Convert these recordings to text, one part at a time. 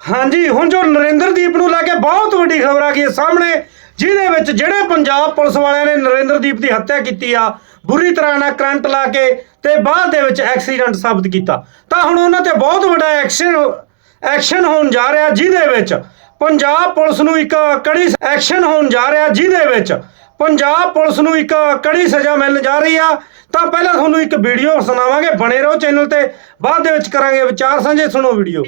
ਹਾਂਜੀ, ਹੁਣ ਜੋ ਨਰਿੰਦਰਦੀਪ ਨੂੰ ਲੈ ਕੇ ਬਹੁਤ ਵੱਡੀ ਖਬਰ ਆ ਗਈ ਹੈ ਸਾਹਮਣੇ, ਜਿਹਦੇ ਵਿੱਚ ਜਿਹੜੇ ਪੰਜਾਬ ਪੁਲਿਸ ਵਾਲਿਆਂ ਨੇ ਨਰਿੰਦਰਦੀਪ ਦੀ ਹੱਤਿਆ ਕੀਤੀ ਆ, ਬੁਰੀ ਤਰ੍ਹਾਂ ਨਾਲ ਕਰੰਟ ਲਾ ਕੇ ਤੇ ਬਾਅਦ ਦੇ ਵਿੱਚ ਐਕਸੀਡੈਂਟ ਸਾਬਤ ਕੀਤਾ। ਤਾਂ ਹੁਣ ਉਹਨਾਂ ਤੇ ਬਹੁਤ ਵੱਡਾ ਐਕਸ਼ਨ ਐਕਸ਼ਨ ਹੋਣ ਜਾ ਰਿਹਾ, ਜਿਹਦੇ ਵਿੱਚ ਪੰਜਾਬ ਪੁਲਿਸ ਨੂੰ ਇੱਕ ਕੜੀ ਐਕਸ਼ਨ ਹੋਣ ਜਾ ਰਿਹਾ, ਜਿਹਦੇ ਵਿੱਚ ਪੰਜਾਬ ਪੁਲਿਸ ਨੂੰ ਇੱਕ ਕੜੀ ਸਜ਼ਾ ਮਿਲਣ ਜਾ ਰਹੀ ਆ। ਤਾਂ ਪਹਿਲਾਂ ਤੁਹਾਨੂੰ ਇੱਕ ਵੀਡੀਓ ਸੁਣਾਵਾਂਗੇ, ਬਣੇ ਰਹੋ ਚੈਨਲ ਤੇ, ਬਾਅਦ ਦੇ ਵਿੱਚ ਕਰਾਂਗੇ ਵਿਚਾਰ ਸਾਂਝੇ, ਸੁਣੋ ਵੀਡੀਓ।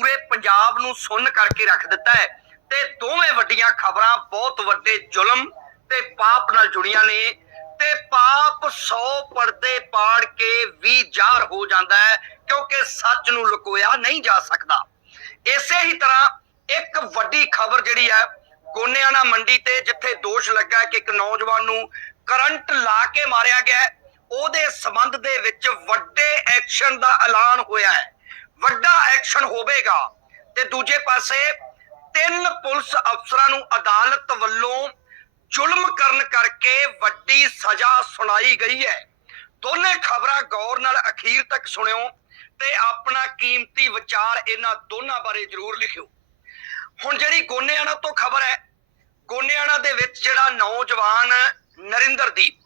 ਪੂਰੇ ਪੰਜਾਬ ਨੂੰ ਸੁੰਨ ਕਰਕੇ ਰੱਖ ਦਿੱਤਾ ਹੈ ਤੇ ਦੋਵੇਂ ਵੱਡੀਆਂ ਖਬਰਾਂ, ਬਹੁਤ ਵੱਡੇ ਜ਼ੁਲਮ ਤੇ ਪਾਪ ਨਾਲ ਜੁੜੀਆਂ ਨੇ ਤੇ ਪਾਪ 100 ਪਰਦੇ ਪਾੜ ਕੇ ਵੀ ਜ਼ਾਹਰ ਹੋ ਜਾਂਦਾ ਹੈ ਕਿਉਂਕਿ ਸੱਚ ਨੂੰ ਲੁਕੋਇਆ ਨਹੀਂ ਜਾ ਸਕਦਾ। ਇਸੇ ਹੀ ਤਰ੍ਹਾਂ ਇੱਕ ਵੱਡੀ ਖਬਰ ਜਿਹੜੀ ਹੈ ਗੋਨਿਆਣਾ ਮੰਡੀ ਤੇ, ਜਿੱਥੇ ਦੋਸ਼ ਲੱਗਾ ਕਿ ਇੱਕ ਨੌਜਵਾਨ ਨੂੰ ਕਰੰਟ ਲਾ ਕੇ ਮਾਰਿਆ ਗਿਆ ਉਹਦੇ ਸਬੰਧ ਦੇ ਵਿੱਚ ਵੱਡੇ ਐਕਸ਼ਨ ਦਾ ਐਲਾਨ ਹੋਇਆ ਹੈ। ਵੱਡਾ ਐਕਸ਼ਨ ਹੋਵੇਗਾ। ਤੇ ਦੂਜੇ ਪਾਸੇ ਤਿੰਨ ਪੁਲਿਸ ਅਫਸਰਾਂ ਨੂੰ ਅਦਾਲਤ ਵੱਲੋਂ ਜ਼ੁਲਮ ਕਰਨ ਕਰਕੇ ਵੱਡੀ ਸਜ਼ਾ ਸੁਣਾਈ ਗਈ ਹੈ। ਦੋਨੇ ਖਬਰਾਂ ਗੌਰ ਨਾਲ ਅਖੀਰ ਤੱਕ ਸੁਣਿਓ ਤੇ ਆਪਣਾ ਕੀਮਤੀ ਵਿਚਾਰ ਇਹਨਾਂ ਦੋਨਾਂ ਬਾਰੇ ਜ਼ਰੂਰ ਲਿਖਿਓ। ਹੁਣ ਜਿਹੜੀ ਗੋਨੇਆਣਾ ਤੋਂ ਖਬਰ ਹੈ, ਗੋਨੇਆਣਾ ਦੇ ਵਿੱਚ ਜਿਹੜਾ ਨੌਜਵਾਨ ਨਰਿੰਦਰਦੀਪ,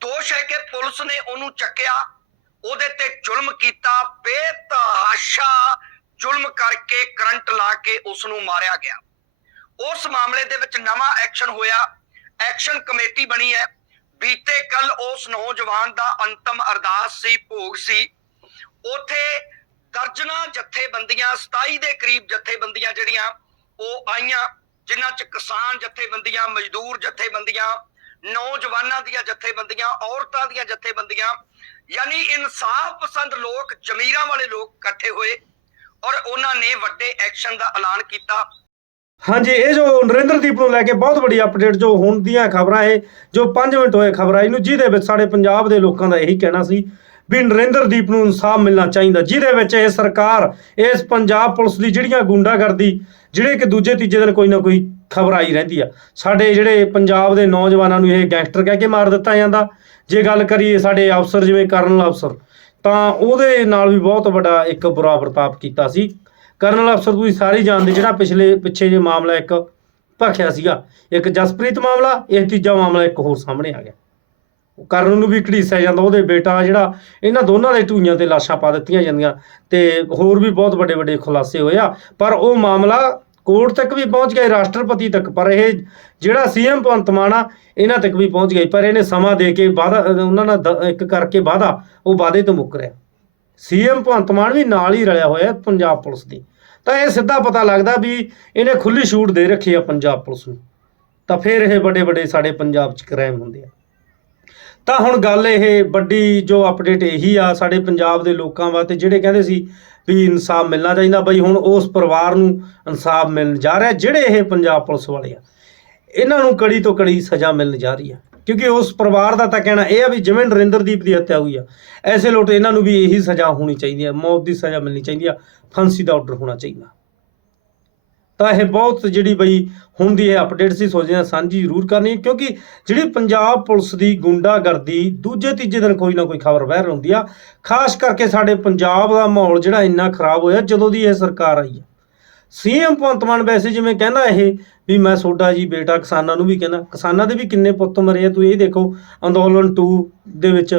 ਦੋਸ਼ ਹੈ ਕਿ ਪੁਲਿਸ ਨੇ ਉਹਨੂੰ ਚੱਕਿਆ। ਉਹਦੇ ਤੇ ਜ਼ੁਲਮ ਕੀਤਾ, ਬੇਤਹਾਸ਼ਾ ਜ਼ੁਲਮ ਕਰਕੇ ਕਰੰਟ ਲਾ ਕੇ ਉਸ ਨੂੰ ਮਾਰਿਆ ਗਿਆ। ਉਸ ਮਾਮਲੇ ਦੇ ਵਿੱਚ ਨਵਾਂ ਐਕਸ਼ਨ ਹੋਇਆ। ਐਕਸ਼ਨ ਕਮੇਟੀ ਬਣੀ ਹੈ। ਬੀਤੇ ਕੱਲ ਉਸ ਨੌਜਵਾਨ ਦਾ ਅੰਤਮ ਅਰਦਾਸ ਸੀ, ਭੋਗ ਸੀ। ਉਥੇ ਦਰਜਨਾ ਜਥੇਬੰਦੀਆਂ 27 ਦੇ ਕਰੀਬ ਜਥੇਬੰਦੀਆਂ ਜਿਹੜੀਆਂ, ਉਹ ਆਈਆਂ, ਜਿਨ੍ਹਾਂ ਚ ਕਿਸਾਨ ਜਥੇਬੰਦੀਆਂ, ਮਜ਼ਦੂਰ ਜਥੇਬੰਦੀਆਂ ਨੌਜਵਾਨਾਂ ਦੀਆਂ ਜਥੇਬੰਦੀਆਂ, ਔਰਤਾਂ ਦੀਆਂ ਜਥੇਬੰਦੀਆਂ, ਯਾਨੀ ਇਨਸਾਫ ਪਸੰਦ ਲੋਕ, ਜ਼ਮੀਰਾਂ ਵਾਲੇ ਲੋਕ ਇਕੱਠੇ ਹੋਏ ਔਰ ਉਹਨਾਂ ਨੇ ਵੱਡੇ ਐਕਸ਼ਨ ਦਾ ਐਲਾਨ ਕੀਤਾ। ਹਾਂਜੀ, ਇਹ ਜੋ ਨਰਿੰਦਰਦੀਪ ਨੂੰ ਲੈ ਕੇ ਬਹੁਤ ਵੱਡੀ ਅਪਡੇਟ ਜੋ ਹੁਣ ਦੀਆਂ ਖਬਰਾਂ ਇਹ, ਜੋ 5 ਮਿੰਟ ਹੋਏ ਖਬਰਾਂ, ਇਹਨੂੰ ਜਿਹਦੇ ਵਿੱਚ ਸਾਡੇ ਪੰਜਾਬ ਦੇ ਲੋਕਾਂ ਦਾ ਇਹੀ ਕਹਿਣਾ ਸੀ ਵੀ ਨਰਿੰਦਰਦੀਪ ਨੂੰ ਇਨਸਾਫ ਮਿਲਣਾ ਚਾਹੀਦਾ, ਜਿਹਦੇ ਵਿੱਚ ਇਹ ਸਰਕਾਰ, ਇਸ ਪੰਜਾਬ ਪੁਲਿਸ ਦੀ ਜਿਹੜੀਆਂ ਗੁੰਡਾਗਰਦੀ, ਜਿਹੜੇ ਕਿ ਦੂਜੇ ਤੀਜੇ ਦਿਨ ਕੋਈ ਨਾ ਕੋਈ ਖਬਰ ਆਈ ਰਹਿੰਦੀ ਆ। ਸਾਡੇ ਜਿਹੜੇ ਪੰਜਾਬ ਦੇ ਨੌਜਵਾਨਾਂ ਨੂੰ ਇਹ ਗੈਂਗਸਟਰ ਕਹਿ ਕੇ ਮਾਰ ਦਿੱਤਾ ਜਾਂਦਾ। ਜੇ ਗੱਲ ਕਰੀਏ ਸਾਡੇ ਅਫਸਰ ਜਿਵੇਂ ਕਰਨਲ ਅਫਸਰ, ਤਾਂ ਉਹਦੇ ਨਾਲ ਵੀ ਬਹੁਤ ਵੱਡਾ ਇੱਕ ਬੁਰਾ ਵਰਤਾਪ ਕੀਤਾ ਸੀ। ਕਰਨਲ ਅਫਸਰ ਤੁਸੀਂ ਸਾਰੇ ਜਾਣਦੇ ਜਿਹੜਾ ਪਿਛਲੇ, ਪਿੱਛੇ ਜੇ ਮਾਮਲਾ ਇੱਕ ਭਖਿਆ ਸੀਗਾ। ਇੱਕ ਜਸਪ੍ਰੀਤ ਮਾਮਲਾ, ਇਹ ਤੀਜਾ ਮਾਮਲਾ ਇੱਕ ਹੋਰ ਸਾਹਮਣੇ ਆ ਗਿਆ। ਉਹ ਕਰਨ ਨੂੰ ਵੀ ਘੜੀਸਿਆ ਜਾਂਦਾ, ਉਹਦੇ ਬੇਟਾ ਜਿਹੜਾ, ਇਹਨਾਂ ਦੋਨਾਂ ਦੇ ਧੂਈਆਂ ਤੇ ਲਾਸ਼ਾਂ ਪਾ ਦਿੱਤੀਆਂ ਜਾਂਦੀਆਂ ਤੇ ਹੋਰ ਵੀ ਬਹੁਤ ਵੱਡੇ ਵੱਡੇ ਖੁਲਾਸੇ ਹੋਏ ਆ। ਪਰ ਉਹ ਮਾਮਲਾ ਕੋਰਟ ਤੱਕ ਵੀ ਪਹੁੰਚ ਗਏ, ਰਾਸ਼ਟਰਪਤੀ ਤੱਕ, ਪਰ ਇਹ ਜਿਹੜਾ ਸੀਐਮ ਭਗਵੰਤ ਮਾਨ ਆ, ਇਹਨਾਂ ਤੱਕ ਵੀ ਪਹੁੰਚ ਗਏ, ਪਰ ਇਹਨੇ ਸਮਾਂ ਦੇ ਕੇ ਵਾਦਾ ਉਹਨਾਂ ਨਾਲ ਇੱਕ ਕਰਕੇ ਵਾਦਾ ਉਹ ਵਾਦੇ ਤੋਂ ਮੁੱਕਰਿਆ ਸੀਐਮ ਭਗਵੰਤ ਮਾਨ ਵੀ ਨਾਲ ਹੀ ਰਲਿਆ ਹੋਇਆ ਪੰਜਾਬ ਪੁਲਿਸ ਦੀ। ਤਾਂ ਇਹ ਸਿੱਧਾ ਪਤਾ ਲੱਗਦਾ ਵੀ ਇਹਨੇ ਖੁੱਲੀ ਛੂਟ ਦੇ ਰੱਖੀ ਆ ਪੰਜਾਬ ਪੁਲਿਸ ਨੂੰ। ਤਾਂ ਫਿਰ ਇਹ ਵੱਡੇ ਵੱਡੇ ਸਾਡੇ ਪੰਜਾਬ 'ਚ ਕ੍ਰਾਈਮ ਹੁੰਦੇ ਆ। ਤਾਂ ਹੁਣ ਗੱਲ ਇਹ ਵੱਡੀ ਜੋ ਅਪਡੇਟ ਇਹੀ ਆ, ਸਾਡੇ ਪੰਜਾਬ ਦੇ ਲੋਕਾਂ ਵਾਸਤੇ, ਜਿਹੜੇ ਕਹਿੰਦੇ ਸੀ ਵੀ ਇਨਸਾਫ ਮਿਲਣਾ ਚਾਹੀਦਾ। ਬਈ ਹੁਣ ਉਸ ਪਰਿਵਾਰ ਨੂੰ ਇਨਸਾਫ ਮਿਲਣ ਜਾ ਰਿਹਾ, ਜਿਹੜੇ ਇਹ ਪੰਜਾਬ ਪੁਲਿਸ ਵਾਲੇ ਆ, ਇਹਨਾਂ ਨੂੰ ਕੜੀ ਤੋਂ ਕੜੀ ਸਜ਼ਾ ਮਿਲਣ ਜਾ ਰਹੀ ਹੈ ਕਿਉਂਕਿ ਉਸ ਪਰਿਵਾਰ ਦਾ ਤਾਂ ਕਹਿਣਾ ਇਹ ਆ ਵੀ ਜਿਵੇਂ ਨਰਿੰਦਰਦੀਪ ਦੀ ਹੱਤਿਆ ਹੋਈ ਆ, ਐਸੇ ਲੋਟ ਇਹਨਾਂ ਨੂੰ ਵੀ ਇਹੀ ਸਜ਼ਾ ਹੋਣੀ ਚਾਹੀਦੀ ਹੈ ਮੌਤ ਦੀ ਸਜ਼ਾ ਮਿਲਣੀ ਚਾਹੀਦੀ ਆ, ਫਾਂਸੀ ਦਾ ਆਰਡਰ ਹੋਣਾ ਚਾਹੀਦਾ। ਤਾਂ ਇਹ ਬਹੁਤ ਜਿਹੜੀ ਬਈ ਹੁਣ ਦੀ ਇਹ ਅਪਡੇਟ ਸੀ, ਸੋਚਦੇ ਹਾਂ ਸਾਂਝੀ ਜ਼ਰੂਰ ਕਰਨੀ ਕਿਉਂਕਿ ਜਿਹੜੀ ਪੰਜਾਬ ਪੁਲਿਸ ਦੀ ਗੁੰਡਾਗਰਦੀ ਦੂਜੇ ਤੀਜੇ ਦਿਨ ਕੋਈ ਨਾ ਕੋਈ ਖਬਰ ਵਾਇਰਲ ਹੁੰਦੀ ਆ, ਖਾਸ ਕਰਕੇ ਸਾਡੇ ਪੰਜਾਬ ਦਾ ਮਾਹੌਲ ਜਿਹੜਾ ਇੰਨਾ ਖਰਾਬ ਹੋਇਆ ਜਦੋਂ ਦੀ ਇਹ ਸਰਕਾਰ ਆਈ ਹੈ। ਸੀਐਮ ਭਗਵੰਤ ਮਾਨ ਵੈਸੇ ਜਿਵੇਂ ਕਹਿੰਦਾ ਇਹ ਵੀ ਮੈਂ ਸੋਡਾ ਜੀ ਬੇਟਾ ਕਿਸਾਨਾਂ ਨੂੰ ਵੀ ਕਹਿੰਦਾ, ਕਿਸਾਨਾਂ ਦੇ ਵੀ ਕਿੰਨੇ ਪੁੱਤ ਮਰੇ ਆ ਤੂੰ ਇਹ ਦੇਖੋ ਅੰਦੋਲਨ 2 ਦੇ ਵਿੱਚ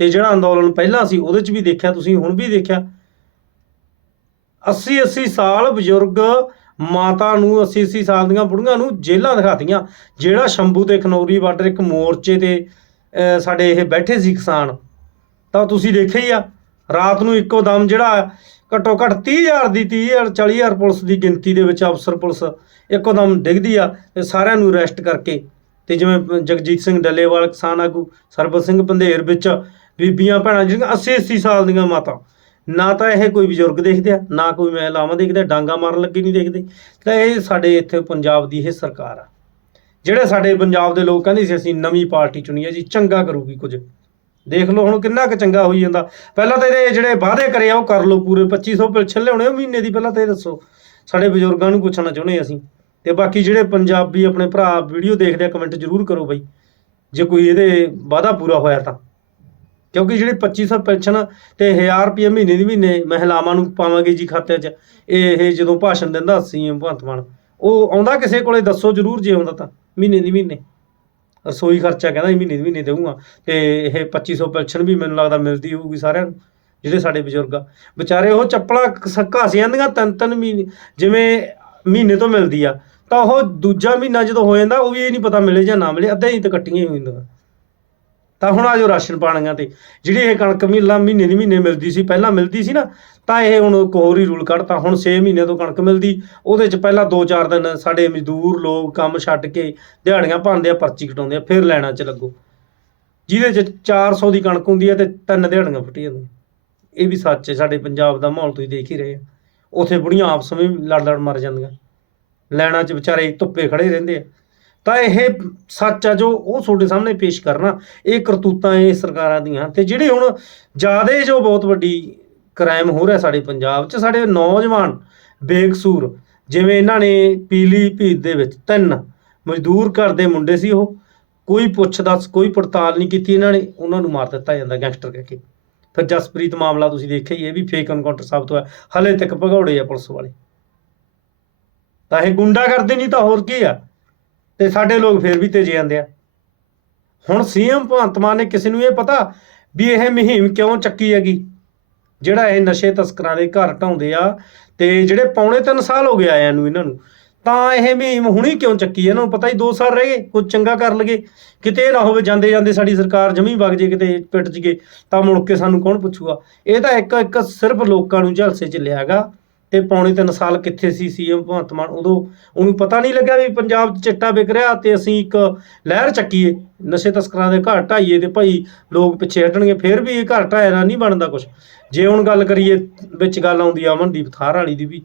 ਤੇ ਜਿਹੜਾ ਅੰਦੋਲਨ ਪਹਿਲਾਂ ਸੀ ਉਹਦੇ 'ਚ ਵੀ ਦੇਖਿਆ, ਤੁਸੀਂ ਹੁਣ ਵੀ ਦੇਖਿਆ। 80 80 ਸਾਲ ਬਜ਼ੁਰਗ ਮਾਤਾ ਨੂੰ 80 80 ਸਾਲ ਦੀਆਂ ਬੁੜੀਆਂ ਨੂੰ ਜੇਲਾਂ ਦਿਖਾਤੀਆਂ, ਜਿਹੜਾ ਸ਼ੰਭੂ ਤੇ ਖਨੌਰੀ ਬਾਰਡਰ ਇੱਕ ਮੋਰਚੇ ਤੇ ਸਾਡੇ ਇਹ ਬੈਠੇ ਸੀ ਕਿਸਾਨ। ਤਾਂ ਤੁਸੀਂ ਦੇਖਿਆ ਹੀ ਆ, ਰਾਤ ਨੂੰ ਇੱਕੋ ਦਮ ਜਿਹੜਾ ਘੱਟੋ ਘੱਟ 30000 ਦੀ 30000 40000 ਪੁਲਿਸ ਦੀ ਗਿਣਤੀ ਦੇ ਵਿੱਚ ਅਫਸਰ ਪੁਲਿਸ ਇੱਕੋ ਦਮ ਡਿੱਗਦੀ ਆ ਤੇ ਸਾਰਿਆਂ ਨੂੰ ਅਰੈਸਟ ਕਰਕੇ ਤੇ ਜਿਵੇਂ ਜਗਜੀਤ ਸਿੰਘ ਡੱਲੇਵਾਲ ਕਿਸਾਨ ਆਗੂ, ਸਰਬਤ ਸਿੰਘ ਪੰਧੇਰ ਵਿੱਚ ਬੀਬੀਆਂ, ਭੈਣਾਂ ਜਿਹੜੀਆਂ 80 80 ਸਾਲ ਦੀਆਂ ਮਾਤਾ ਨਾ ਤਾਂ ਇਹ ਕੋਈ ਬਜ਼ੁਰਗ ਦੇਖਦੇ ਆ ਨਾ ਕੋਈ ਮਹਿਲਾਵਾਂ ਦੇਖਦੇ ਆ, ਡਾਂਗਾ ਮਾਰਨ ਲੱਗੇ ਨਹੀਂ ਦੇਖਦੇ। ਤਾਂ ਇਹ ਸਾਡੇ ਇੱਥੇ ਪੰਜਾਬ ਦੀ ਇਹ ਸਰਕਾਰ ਆ। ਜਿਹੜੇ ਸਾਡੇ ਪੰਜਾਬ ਦੇ ਲੋਕ ਕਹਿੰਦੇ ਸੀ ਅਸੀਂ ਨਵੀਂ ਪਾਰਟੀ ਚੁਣੀ ਹੈ ਜੀ ਚੰਗਾ ਕਰੂਗੀ ਕੁਝ। ਦੇਖ ਲਓ ਹੁਣ ਕਿੰਨਾ ਕੁ ਚੰਗਾ ਹੋਈ ਜਾਂਦਾ। ਪਹਿਲਾਂ ਤਾਂ ਇਹਦੇ ਜਿਹੜੇ ਵਾਅਦੇ ਕਰੇ ਆ ਉਹ ਕਰ ਲਓ ਪੂਰੇ 2500 ਪਿਲਛਣ ਲਿਆਉਣੇ ਉਹ ਮਹੀਨੇ ਦੀ ਪਹਿਲਾਂ ਤਾਂ ਇਹ ਦੱਸੋ। ਸਾਡੇ ਬਜ਼ੁਰਗਾਂ ਨੂੰ ਪੁੱਛਣਾ ਚਾਹੁੰਦੇ ਅਸੀਂ। ਤੇ ਬਾਕੀ ਜਿਹੜੇ ਪੰਜਾਬੀ ਆਪਣੇ ਭਰਾ ਵੀਡੀਓ ਦੇਖਦੇ ਆ ਕਮੈਂਟ ਜ਼ਰੂਰ ਕਰੋ ਬਾਈ। ਜੇ ਕੋਈ ਇਹਦੇ ਵਾਅਦਾ ਪੂਰਾ ਹੋਇਆ ਤਾਂ। ਕਿਉਂਕਿ ਜਿਹੜੀ 2500 ਪੈਨਸ਼ਨ ਤੇ 1000 ਰੁਪਏ ਮਹੀਨੇ ਦੀ ਮਹੀਨੇ ਮਹਿਲਾਵਾਂ ਨੂੰ ਪਾਵਾਂਗੇ ਜੀ ਖਾਤੇ 'ਚ, ਇਹ ਇਹ ਜਦੋਂ ਭਾਸ਼ਣ ਦਿੰਦਾ ਸੀ ਭਗਵੰਤ ਮਾਨ, ਉਹ ਆਉਂਦਾ ਕਿਸੇ ਕੋਲੇ ਦੱਸੋ ਜਰੂਰ ਜੇ ਆਉਂਦਾ ਤਾਂ, ਮਹੀਨੇ ਦੀ ਮਹੀਨੇ। ਰਸੋਈ ਖਰਚਾ ਕਹਿੰਦਾ ਸੀ ਮਹੀਨੇ ਦੀ ਮਹੀਨੇ ਦੇਊਗਾ, ਤੇ ਇਹ 2500 ਪੈਨਸ਼ਨ ਵੀ ਮੈਨੂੰ ਲੱਗਦਾ ਮਿਲਦੀ ਹੋਊਗੀ ਸਾਰਿਆਂ ਨੂੰ, ਜਿਹੜੇ ਸਾਡੇ ਬਜ਼ੁਰਗ ਆ। ਵਿਚਾਰੇ ਉਹ ਚੱਪਲਾਂ ਘਾਸ ਜਾਂਦੀਆਂ ਤਿੰਨ ਤਿੰਨ ਮਹੀਨੇ, ਜਿਵੇਂ ਮਹੀਨੇ ਤੋਂ ਮਿਲਦੀ ਆ, ਤਾਂ ਉਹ ਦੂਜਾ ਮਹੀਨਾ ਜਦੋਂ ਹੋ ਜਾਂਦਾ, ਉਹ ਵੀ ਇਹ ਨਹੀਂ ਪਤਾ ਮਿਲੇ ਜਾਂ ਨਾ ਮਿਲੇ, ਅੱਧੇ ਹੀ ਤਾਂ ਕੱਟੀਆਂ ਹੀ ਹੋਈਆਂ। ਤਾਂ ਹੁਣ ਆ ਜੋ ਰਾਸ਼ਨ ਪਾਣੀਆਂ ਤੇ। ਜਿਹੜੀ ਇਹ ਕਣਕ ਮਹੀਨਾ ਮਹੀਨੇ ਦੀ ਮਹੀਨੇ ਮਿਲਦੀ ਸੀ, ਪਹਿਲਾਂ ਮਿਲਦੀ ਸੀ ਨਾ, ਤਾਂ ਇਹ ਹੁਣ ਕੋਹਰੀ ਰੂਲ ਕੱਢਤਾ। ਹੁਣ 6 ਮਹੀਨੇ ਤੋਂ ਕਣਕ ਮਿਲਦੀ। ਉਹਦੇ ਚ ਪਹਿਲਾਂ 2-4 ਦਿਨ ਸਾਡੇ ਮਜ਼ਦੂਰ ਲੋਕ ਕੰਮ ਛੱਡ ਕੇ ਦਿਹਾੜੀਆਂ ਭੰਨਦੇ ਆ, ਪਰਚੀ ਕਟਾਉਂਦੇ ਆ, ਫਿਰ ਲੈਣਾ ਚ ਲੱਗੋ। ਜਿਹਦੇ ਚ 400 ਦੀ ਕਣਕ ਹੁੰਦੀ ਹੈ ਤੇ ਤਿੰਨ ਦਿਹਾੜੀਆਂ ਫੁੱਟੀ ਜਾਂਦੀਆਂ ਇਹ ਵੀ ਸੱਚ ਹੈ, ਸਾਡੇ ਪੰਜਾਬ ਦਾ ਮਾਹੌਲ ਤੁਸੀਂ ਦੇਖ ਹੀ ਰਹੇ ਆ। ਉਥੇ ਬੁੜੀਆਂ ਆਪਸ ਵਿੱਚ ਲੜ ਲੜ ਮਰ ਜਾਂਦੀਆਂ। ਲੈਣਾ ਚ ਵਿਚਾਰੇ ਧੁੱਪੇ ਖੜੇ ਰਹਿੰਦੇ ਆ। ਤਾਂ ਇਹ ਸੱਚ ਆ ਜੋ ਉਹ ਤੁਹਾਡੇ ਸਾਹਮਣੇ ਪੇਸ਼ ਕਰਨਾ, ਇਹ ਕਰਤੂਤਾਂ ਇਹ ਸਰਕਾਰਾਂ ਦੀਆਂ। ਤੇ ਜਿਹੜੇ ਹੁਣ ਜਿਆਦੇ ਜੋ ਬਹੁਤ ਵੱਡੀ ਕ੍ਰਾਈਮ ਹੋ ਰਿਹਾ ਸਾਡੇ ਪੰਜਾਬ 'ਚ, ਸਾਡੇ ਨੌਜਵਾਨ ਬੇਕਸੂਰ, ਜਿਵੇਂ ਇਹਨਾਂ ਨੇ ਪੀਲੀ ਭੀਤ ਦੇ ਵਿੱਚ ਤਿੰਨ ਮਜ਼ਦੂਰ ਘਰ ਦੇ ਮੁੰਡੇ ਸੀ ਉਹ, ਕੋਈ ਪੁੱਛ ਦੱਸ ਕੋਈ ਪੜਤਾਲ ਨਹੀਂ ਕੀਤੀ ਇਹਨਾਂ ਨੇ, ਉਹਨਾਂ ਨੂੰ ਮਾਰ ਦਿੱਤਾ ਜਾਂਦਾ ਗੈਂਗਸਟਰ ਕਹਿ ਕੇ। ਫਿਰ ਜਸਪ੍ਰੀਤ ਮਾਮਲਾ ਤੁਸੀਂ ਦੇਖਿਆ ਹੀ ਇਹ ਵੀ ਫੇਕ ਐਨਕਾਊਂਟਰ ਸਾਬਤ ਹੋਇਆ, ਹਲੇ ਤੱਕ ਭਗੌੜੇ ਆ ਪੁਲਿਸ ਵਾਲੇ। ਤਾਂ ਇਹ ਗੁੰਡਾ ਕਰਦੇ ਨਹੀਂ ਤਾਂ ਹੋਰ ਕੀ ਆ? ਤੇ ਸਾਡੇ ਲੋਕ ਫਿਰ ਵੀ ਤੇਜੇ ਜਾਂਦੇ ਆ। ਹੁਣ ਸੀਐਮ ਭਗਵੰਤ ਮਾਨ ਨੇ ਕਿਸੇ ਨੂੰ ਇਹ ਪਤਾ ਵੀ ਇਹ ਮੁਹਿੰਮ ਕਿਉਂ ਚੱਕੀ ਹੈਗੀ? ਜਿਹੜਾ ਇਹ ਨਸ਼ੇ ਤਸਕਰਾਂ ਦੇ ਘਰ ਢਾਉਂਦੇ ਆ ਤੇ ਜਿਹੜੇ ਪੌਣੇ 3 ਸਾਲ ਹੋ ਗਏ ਆਇਆਂ ਨੂੰ ਇਹਨਾਂ ਨੂੰ, ਤਾਂ ਇਹ ਮੁਹਿੰਮ ਹੁਣੀ ਕਿਉਂ ਚੱਕੀ? ਇਹਨਾਂ ਨੂੰ ਪਤਾ ਹੀ 2 ਸਾਲ ਰਹਿ ਗਏ, ਕੁਝ ਚੰਗਾ ਕਰ ਲਗੇ। ਕਿਤੇ ਇਹ ਨਾ ਹੋਵੇ ਜਾਂਦੇ ਜਾਂਦੇ ਸਾਡੀ ਸਰਕਾਰ ਜਮੀ ਵਗ ਜੇ ਕਿਤੇ ਪਿੱਟ ਜਗੇ ਤਾਂ ਮੁੜ ਕੇ ਸਾਨੂੰ ਕੌਣ ਪੁੱਛੂਗਾ? ਇਹ ਤਾਂ ਇੱਕ ਇੱਕ ਸਿਰਫ ਲੋਕਾਂ ਨੂੰ ਝਲਸੇ ਚ ਲਿਆਗਾ। ਤੇ ਪੌਣੇ 3 ਸਾਲ ਕਿੱਥੇ ਸੀ ਸੀਐਮ ਭਗਵੰਤ ਮਾਨ? ਉਦੋਂ ਉਹਨੂੰ ਪਤਾ ਨਹੀਂ ਲੱਗਿਆ ਵੀ ਪੰਜਾਬ 'ਚ ਚਿੱਟਾ ਵਿਕ ਰਿਹਾ ਤੇ ਅਸੀਂ ਇੱਕ ਲਹਿਰ ਚੱਕੀਏ। ਨਸ਼ੇ ਤਸਕਰਾਂ ਦੇ ਘਰ ਢਾਈਏ ਤੇ ਭਾਈ ਲੋਕ ਪਿੱਛੇ ਹਟਣਗੇ, ਫਿਰ ਵੀ ਇਹ ਘਰ ਢਾਇਆ ਨਹੀਂ ਬਣਦਾ ਕੁਝ ਜੇ ਹੁਣ ਗੱਲ ਕਰੀਏ ਵਿੱਚ ਗੱਲ ਆਉਂਦੀ ਆ ਅਮਨਦੀਪ ਥਾਰ ਵਾਲੀ ਦੀ ਵੀ,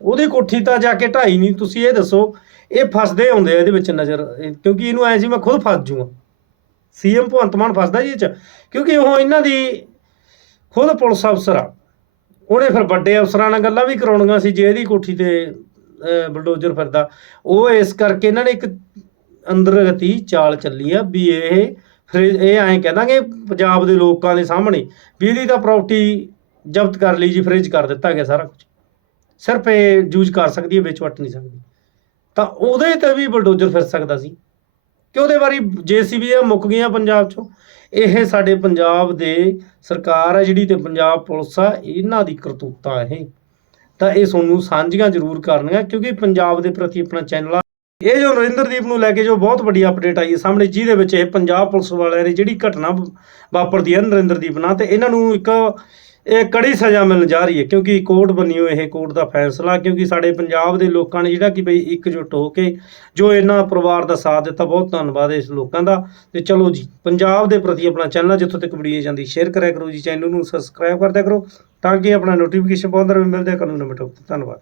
ਉਹਦੀ ਕੋਠੀ ਤਾਂ ਜਾ ਕੇ ਢਾਈ ਨਹੀਂ। ਤੁਸੀਂ ਇਹ ਦੱਸੋ, ਇਹ ਫਸਦੇ ਆਉਂਦੇ ਆ ਇਹਦੇ ਵਿੱਚ ਨਜ਼ਰ ਕਿਉਂਕਿ ਇਹਨੂੰ ਐ ਸੀ ਮੈਂ ਖੁਦ ਫਸ ਜੂਆਂ ਸੀਐਮ ਭਗਵੰਤ ਮਾਨ ਫਸਦਾ ਜੀ ਇਹ ਚ, ਕਿਉਂਕਿ ਉਹ ਇਹਨਾਂ ਦੀ ਖੁਦ ਪੁਲਿਸ ਅਫਸਰ ਆ। ਉਹਨੇ ਫਿਰ ਵੱਡੇ ਅਫਸਰਾਂ ਨਾਲ ਗੱਲਾਂ ਵੀ ਕਰਾਉਣੀਆਂ ਸੀ, ਜੇ ਇਹਦੀ ਕੋਠੀ ਤੇ ਬਲਡੋਜ਼ਰ ਫਿਰਦਾ। ਉਹ ਇਸ ਕਰਕੇ ਇਹਨਾਂ ਨੇ ਇੱਕ ਅੰਦਰਗਤੀ ਚਾਲ ਚੱਲੀ ਆ ਵੀ ਇਹ ਫਿਰ ਇਹ ਐਂ ਕਹਿੰਦਾਗੇ ਪੰਜਾਬ ਦੇ ਲੋਕਾਂ ਦੇ ਸਾਹਮਣੇ ਵੀ ਇਹਦੀ ਤਾਂ ਪ੍ਰਾਪਰਟੀ ਜ਼ਬਤ ਕਰ ਲਈ ਜੀ ਫ੍ਰਿਜ ਕਰ ਦਿੱਤਾ ਗਿਆ ਸਾਰਾ ਕੁਝ ਸਿਰਫ ਇਹ ਯੂਜ਼ ਕਰ ਸਕਦੀ ਹੈ, ਵਿੱਚ ਵਟ ਨਹੀਂ ਸਕਦੀ। ਤਾਂ ਉਹਦੇ ਤੇ ਵੀ ਬਲਡੋਜ਼ਰ ਫਿਰ ਸਕਦਾ ਸੀ। ਕਿ ਉਹਦੇ ਵਾਰੀ ਜੀਸੀਬੀ ਮੁੱਕ ਗਈਆਂ ਪੰਜਾਬ ਚੋਂ। ਇਹ ਸਾਡੇ ਪੰਜਾਬ ਦੇ ਸਰਕਾਰ ਹੈ ਜਿਹੜੀ ਤੇ ਪੰਜਾਬ ਪੁਲਿਸ ਆ, ਇਹਨਾਂ ਦੀ ਕਰਤੂਤਾਂ ਇਹ। ਤਾਂ ਇਹ ਤੁਹਾਨੂੰ ਸਾਂਝੀਆਂ ਜ਼ਰੂਰ ਕਰਨੀਆਂ, ਕਿਉਂਕਿ ਪੰਜਾਬ ਦੇ ਪ੍ਰਤੀ ਆਪਣਾ ਚੈਨਲ ਆ ਇਹ ਜੋ ਨਰਿੰਦਰਦੀਪ ਨੂੰ ਲੈ ਕੇ ਜੋ ਬਹੁਤ ਵੱਡੀ ਅਪਡੇਟ ਆਈ ਹੈ ਸਾਹਮਣੇ, ਜਿਹਦੇ ਵਿੱਚ ਇਹ ਪੰਜਾਬ ਪੁਲਿਸ ਵਾਲਿਆਂ ਨੇ ਜਿਹੜੀ ਘਟਨਾ ਵਾਪਰਦੀ ਹੈ ਨਰਿੰਦਰਦੀਪ ਨਾਲ, ਤੇ ਇਹਨਾਂ ਨੂੰ ਇੱਕ ਇਹ ਕੜੀ ਸਜ਼ਾ ਮਿਲਣ ਜਾ ਰਹੀ ਹੈ, ਕਿਉਂਕਿ ਕੋਰਟ ਬਣੀ ਹੋਈ ਇਹ ਕੋਰਟ ਦਾ ਫੈਸਲਾ, ਕਿਉਂਕਿ ਸਾਡੇ ਪੰਜਾਬ ਦੇ ਲੋਕਾਂ ਨੇ ਜਿਹੜਾ ਕਿ ਬਈ ਇਕਜੁੱਟ ਹੋ ਕੇ ਜੋ ਇਹਨਾਂ ਪਰਿਵਾਰ ਦਾ ਸਾਥ ਦਿੱਤਾ, ਬਹੁਤ ਧੰਨਵਾਦ ਇਸ ਲੋਕਾਂ ਦਾ। ਤੇ ਚਲੋ ਜੀ, ਪੰਜਾਬ ਦੇ ਪ੍ਰਤੀ ਆਪਣਾ ਚੈਨਲ ਜਿੱਥੋਂ ਤੱਕ ਵੀਡੀਓ ਜਾਂਦੀ ਸ਼ੇਅਰ ਕਰਿਆ ਕਰੋ ਜੀ, ਚੈਨਲ ਨੂੰ ਸਬਸਕ੍ਰਾਈਬ ਕਰਦਿਆ ਕਰੋ, ਤਾਂ ਕਿ ਆਪਣਾ ਨੋਟੀਫਿਕੇਸ਼ਨ ਪਾਉਂਦੇ ਰਹੇ, ਮਿਲਦੇ ਕਾਨੂੰਨ ਮਿਟੋ ਧੰਨਵਾਦ।